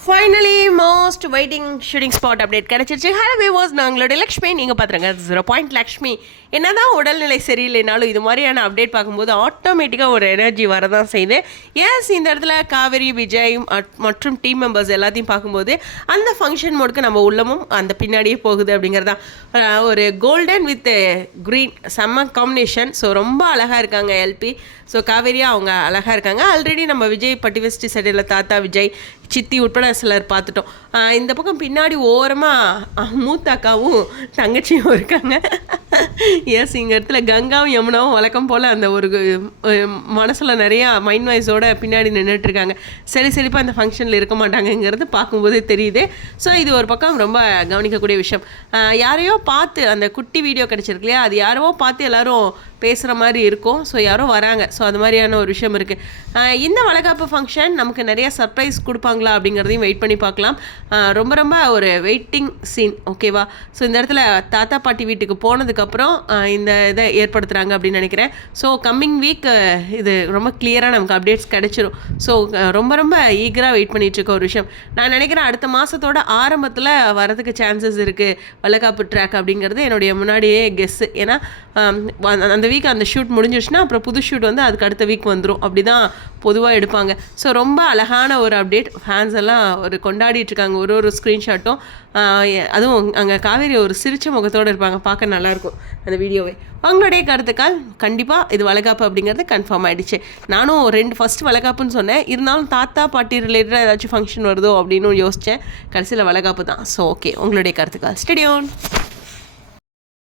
finally most waiting shooting spot update கிடச்சிருச்சு. Hello viewers நாங்களோட லக்ஷ்மி. நீங்கள் பார்த்துருங்க ஜீரோ பாயிண்ட் லக்ஷ்மி என்னதான் உடல்நிலை சரியில்லைனாலும் இது மாதிரியான அப்டேட் பார்க்கும்போது ஆட்டோமேட்டிக்காக ஒரு எனர்ஜி வரதான் செய்யுது. எஸ் இந்த இடத்துல காவேரி விஜய் மட்- மற்றும் டீம் மெம்பர்ஸ் எல்லாத்தையும் பார்க்கும்போது அந்த ஃபங்க்ஷன் மோடுக்கு நம்ம உள்ளமும் அந்த பின்னாடியே போகுது அப்படிங்கிறதா. ஒரு கோல்டன் வித் க்ரீன் செம்ம காம்பினேஷன் ஸோ ரொம்ப அழகாக இருக்காங்க எல்பி ஸோ காவேரியா அவங்க அழகாக இருக்காங்க. ஆல்ரெடி நம்ம விஜய் பட்டிவெஸ்டி சைடில் தாத்தா விஜய் சித்தி உட்பட சிலர் பார்த்துட்டோம். இந்த பக்கம் பின்னாடி ஓரமாக மூத்த அக்காவும் தங்கச்சியும் இருக்காங்க. எஸ் இங்கே இடத்துல கங்காவும் யமுனாவும் வழக்கம் போல் அந்த ஒரு மனசில் நிறையா மைண்ட் வாய்ஸோட பின்னாடி நின்றுட்டுருக்காங்க சரி சரிப்பா அந்த ஃபங்க்ஷனில் இருக்க மாட்டாங்கங்கிறது பார்க்கும்போதே தெரியுது. ஸோ இது ஒரு பக்கம் ரொம்ப கவனிக்கக்கூடிய விஷயம். யாரையோ பார்த்து அந்த குட்டி வீடியோ கிடச்சிருக்கு இல்லையா? அது யாரோ பார்த்து எல்லாரும் பேசுகிற மாதிரி இருக்கும். ஸோ யாரோ வராங்க. ஸோ அது மாதிரியான ஒரு விஷயம் இருக்குது இந்த வளகாப்பு ஃபங்க்ஷன் நமக்கு நிறைய சர்ப்ரைஸ் கொடுப்பாங்களா அப்படிங்கிறதையும் வெயிட் பண்ணி பார்க்கலாம். ரொம்ப ரொம்ப ஒரு வெயிட்டிங் சீன் ஓகேவா ஸோ இந்த இடத்துல தாத்தா பாட்டி வீட்டுக்கு போனதுக்கப்புறம் ஆஹ் இந்த இதை ஏற்படுத்துகிறாங்க அப்படின்னு நினைக்கிறேன். ஸோ கம்மிங் வீக் இது ரொம்ப கிளியராக நமக்கு அப்டேட்ஸ் கிடைச்சிரும். ஸோ ரொம்ப ரொம்ப ஈகராக வெயிட் பண்ணிகிட்ருக்க ஒரு விஷயம். நான் நினைக்கிறேன் அடுத்த மாதத்தோட ஆரம்பத்தில் வரதுக்கு சான்சஸ் இருக்குது வளகாப்பு ட்ராக் அப்படிங்கிறது என்னுடைய முன்னாடியே கெஸ்ஸு ஏன்னா அந்த- அந்த வீக் அந்த ஷூட் முடிஞ்சிருச்சுன்னா அப்புறம் புது ஷூட் வந்து அதுக்கு அடுத்த வீக் வந்துடும் அப்படி தான் பொதுவாக எடுப்பாங்க. ஸோ ரொம்ப அழகான ஒரு அப்டேட் ஃபேன்ஸ் எல்லாம் ஒரு கொண்டாடிட்டு இருக்காங்க ஒரு ஒரு ஸ்க்ரீன்ஷாட்டும் அதுவும் அங்கே காவேரி ஒரு சிரிச்ச முகத்தோடு இருப்பாங்க. பார்க்க நல்லாயிருக்கும் அந்த வீடியோவே. அவங்களுடைய கருத்துக்கால் கண்டிப்பாக இது வளகாப்பு அப்படிங்கிறது கன்ஃபார்ம் ஆகிடுச்சு நானும் ரெண்டு ஃபர்ஸ்ட் வளகாப்புன்னு சொன்னேன். இருந்தாலும் தாத்தா பாட்டி ரிலேட்டடாக ஏதாச்சும் ஃபங்க்ஷன் வருதோ அப்படின்னு யோசித்தேன் கடைசியில் வளகாப்பு தான். ஸோ ஓகே உங்களுடைய கருத்துக்கால் ஸ்டெடியோன்